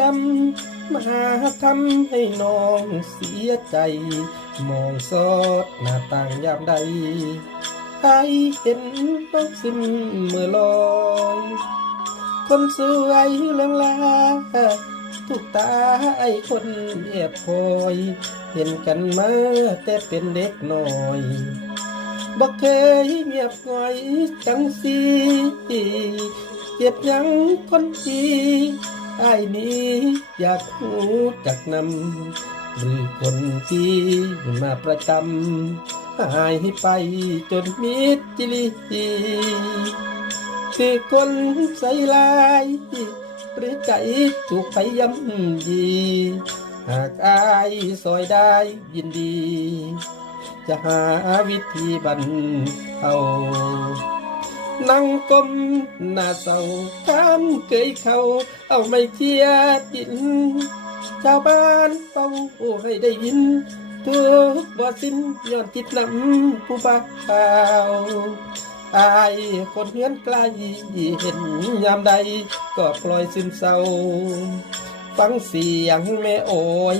ดำมาทำให้น้องเสียใจ มองซอดหน้าต่างยามใดใครเห็นน้องซึมเมื่อลอยคนสวยเลืองลาทุกตาไอคนเอียบคอย เห็นกันมาแต่เป็นเด็กน้อยบ่เคยเงียบง่อยจังสี เจ็บยังคนทีไอ้นี้อยากหูจักนำหรือคนที่มาประจำหายไปจนมิดจิลีคือคนใส่ลายหรือใจถูกไปย่ำยี หากอายซอยได้ยินดี จะหาวิธีบรรเทา นั่งก้มหน้าเศร้าข้ามเคยเขา เอาไม่เทียดิน ชาวบ้านเฝ้ให้ได้ยินทุกบ่สิ้นย้อนจิตนำผู้บ่าวอายคนเฮือนไกลเห็นยามใด ก็ปล่อยซึมเศร้า ฟังเสียงแม่โอย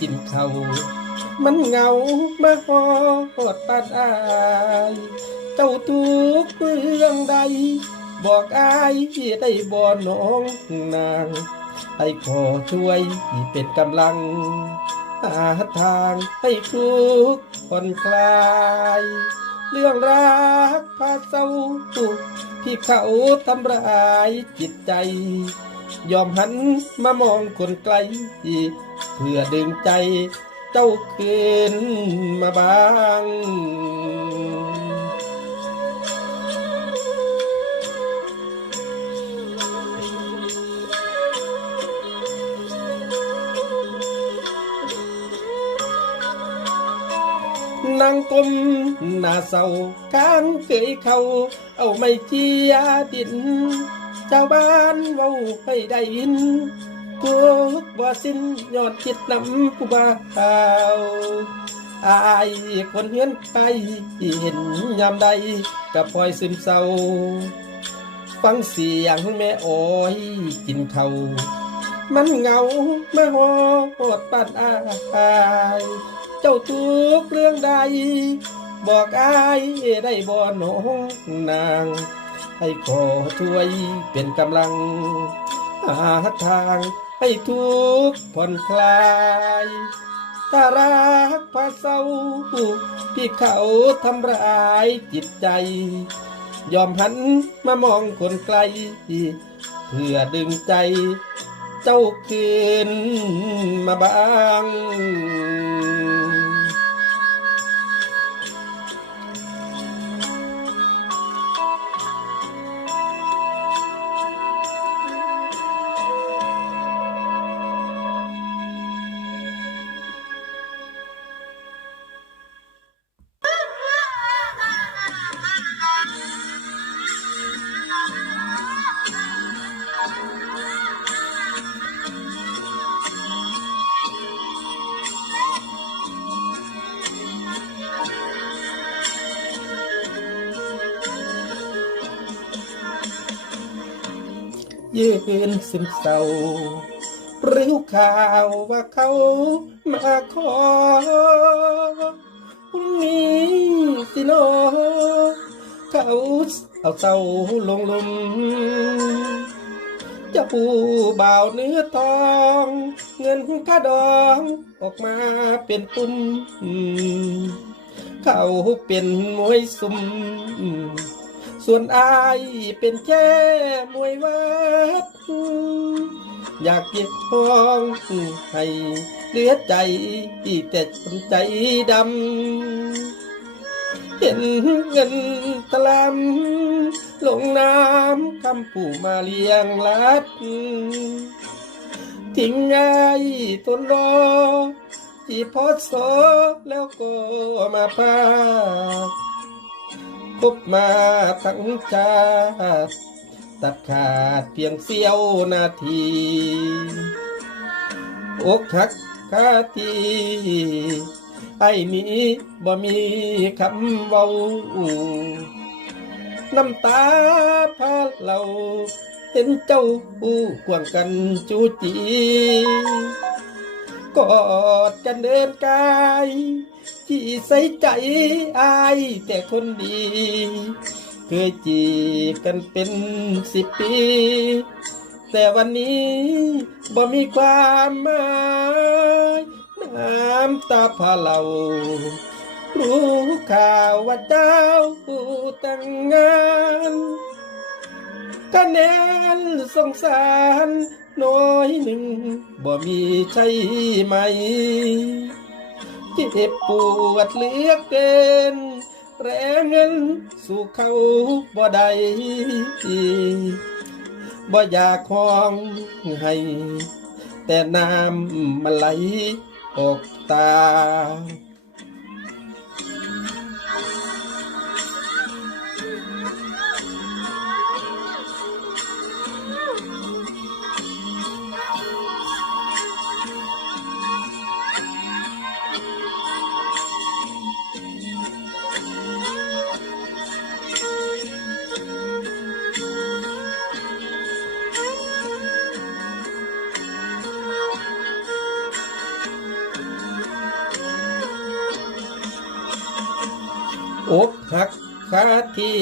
กินเขา มันเหงามาหอดปานอาย เจ้าทุกเรื่องใด บอกอายได้บ่น้องนางให้ขอช่วยเป็นกำลัง หาทางให้ทุกข์ผ่อนคลาย เรื่องรักพาเศร้าที่เขาทำร้ายจิตใจ ยอมหันมามองคนไกล เพื่อดึงใจ เจ้าคืนมาบ้างนางกลมหน้าเศร้าข้างเคยเขาเอาไม่เจียดิน ชาวบ้านเว้าให้ได้ยิน ทุกบ่สิ้นยอดคิดนำผู้บ่าวอายคนเฮือนไปเห็นยามใดกับพลอยซึมเศร้า ฟังเสียงแม่อ้อยกินเขามันเหงามาหอดปานอายเจ้าทุกเรื่องใด บอกอายได้บ่น้องนาง ให้ขอช่วยเป็นกำลังหาทาง ให้ทุกผ่อนคลายถ้ารักพาเศร้าที่เขาทำร้ายจิตใจ ยอมหันมามองคนไกล เพื่อดึงใจ เจ้าคืนมาบ้าง ยืนซึมเศร้าหรือข่าวว่าเขามาขอพรุ่งนี้สิโนเขาเอาเศร้าลงลุมจะผู้บ่าวเนื้อทอง เงินค่าดองออกมาเป็นปุ่มเขาเป็นมวยซุ่ม ส่วนอายเป็นแค่มวยวัด อยากเก็บห้องให้เหลือใจแต่คนใจดำ เห็นเงินตะลำลงน้ำคำผู้มาเลี้ยงลัด ทิ้งง่ายทนรอที่พอสอแล้วก็มาพา กพบมาทั้งชาติตัดขาดเพียงเสี้ยวนาทีอกหักคาทีไอ้นี้บ่มีคำเว้าน้ำตาพาเราเห็นเจ้าผู้ควงกันจูจี กอดกันเดินกายที่ใส่ใจอายแต่คนดี เคยจีบกันเป็นสิบปี แต่วันนี้บ่มีความหมายน้ำตาพาเรารู้ข่าวว่าเจ้าแต่งงาน คะแนนสงสารน้อยหนึ่งบ่มีใช่ไหมเจ็บปวดเลือเกินแรงเงินสู่เขาบ่ได้บ่อยากคองให้ แต่น้ำมันไหลออกตา คาที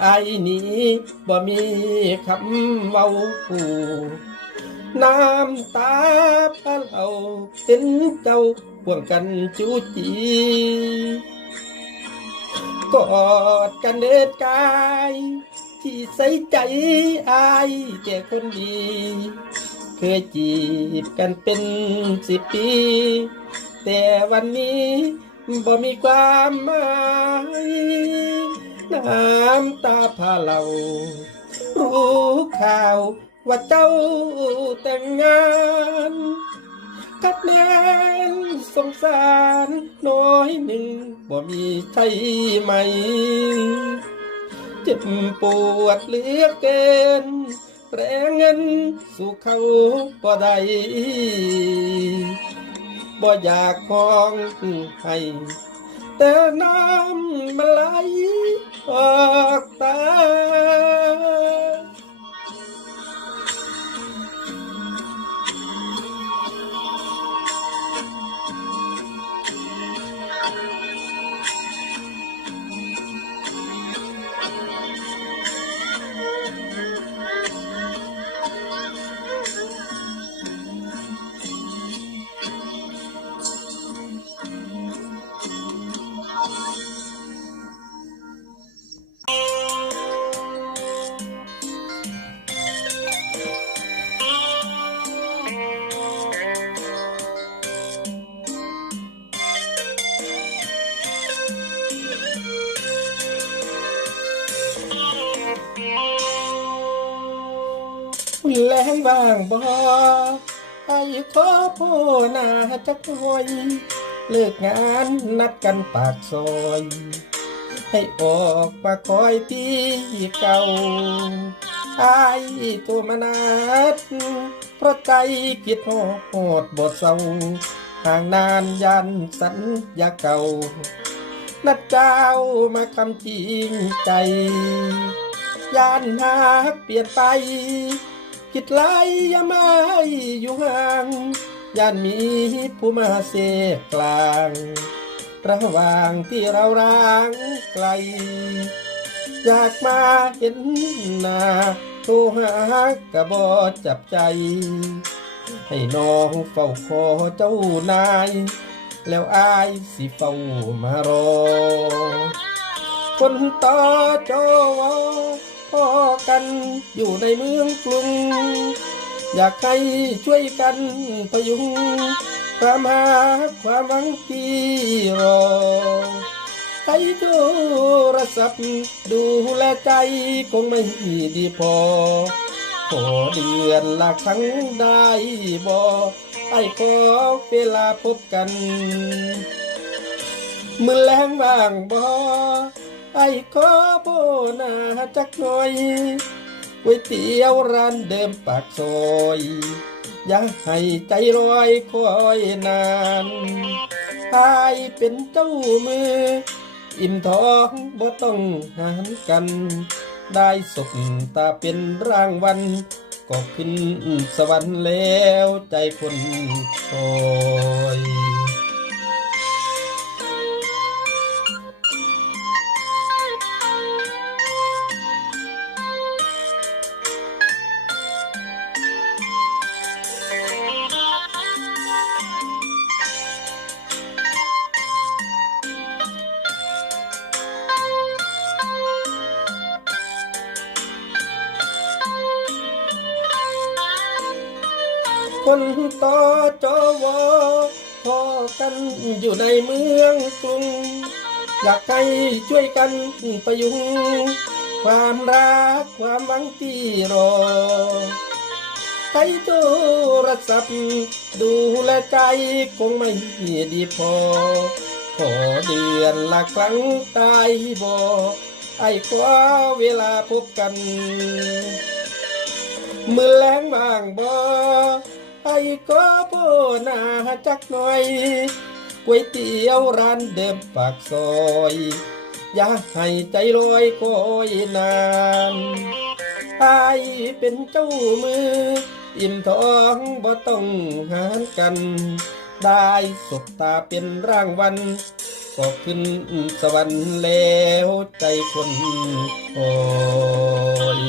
ไอ้นี้บ่มีคำเว้าน้ำตาพะเราเห็นเจ้าพ่วงกันจูจีกอดกันเดินกาย ที่ใส่ใจอายแก่คนดี เคยจีบกันเป็นสิบปี แต่วันนี้ บ่มีความหมายน้ำตาพาเรา รู้ข่าวว่าเจ้าแต่งงานกัดแนนสงสารน้อยหนึ่งบ่มีใช่ไหม เจ็บปวดเหลือเกินแรงเงินสู่เขาบ่ได้ บ่อยากคองให้แต่น้ำมันไหลออกตา บางบ่ไอ้ขอพ่อหน้าจักหน่อย เลิกงานนัดกันปากซอย ให้ออกมาคอยที่เก่าไอ้ตัวมนัดเพราะใจคิดโหดบทเศร้าห่างนานยันสัญญาเก่า นัดเจ้ามาคำจริงใจยานหักเปลี่ยนไป คิดไล่ยาไม่อยู่ห่างย่านมีผู้มาเสกกลาง ระหว่างที่เราร้างไกล อยากมาเห็นหน้าโทรหากระบอจับใจ ให้น้องเฝ้าคอเจ้านาย แล้วอายสิเฝ้ามารอ คนต่อจอ พ่อกันอยู่ในเมืองกรุง อยากให้ช่วยกันพยุง ความหาความหวังที่รอใช้โทรศัพท์ดูแลใจคงไม่ดีพอ ขอเดือนละครั้งได้บ่ไอ้ขอเวลาพบกัน มือแรงว่างบ่ ไอ้ขอโบนาจักหน่อยก๋วยเตี๋ยวร้านเดิมปากซอยอย่าให้ใจลอยคอยนานอายเป็นเจ้ามือ อิ่มท้องบ่ต้องหารกัน ได้สบตาเป็นร่างวันก็ขึ้นสวรรค์แล้วใจคนคอย นต่อจอวอพอกันอยู่ในเมืองกรุง อยากให้ช่วยกันประยุง ความรักความหวังที่รอใช้โทรศัพท์ดูแลใจคงไม่ดีพอ ขอเดือนละครั้งตายบ่ไอ้ขอเวลาพบกัน มือแรงบางบ่ ไอ้ก็โพนาจักหน่อยก๋วยเตี๋ยวร้านเดิมปากซอยอย่าให้ใจลอยคอยนานไอ้เป็นเจ้ามือ อิ่มท้องบ่ต้องหารกัน ได้สบตาเป็นร่างวัน ก็ขึ้นสวรรค์แล้วใจคนคอย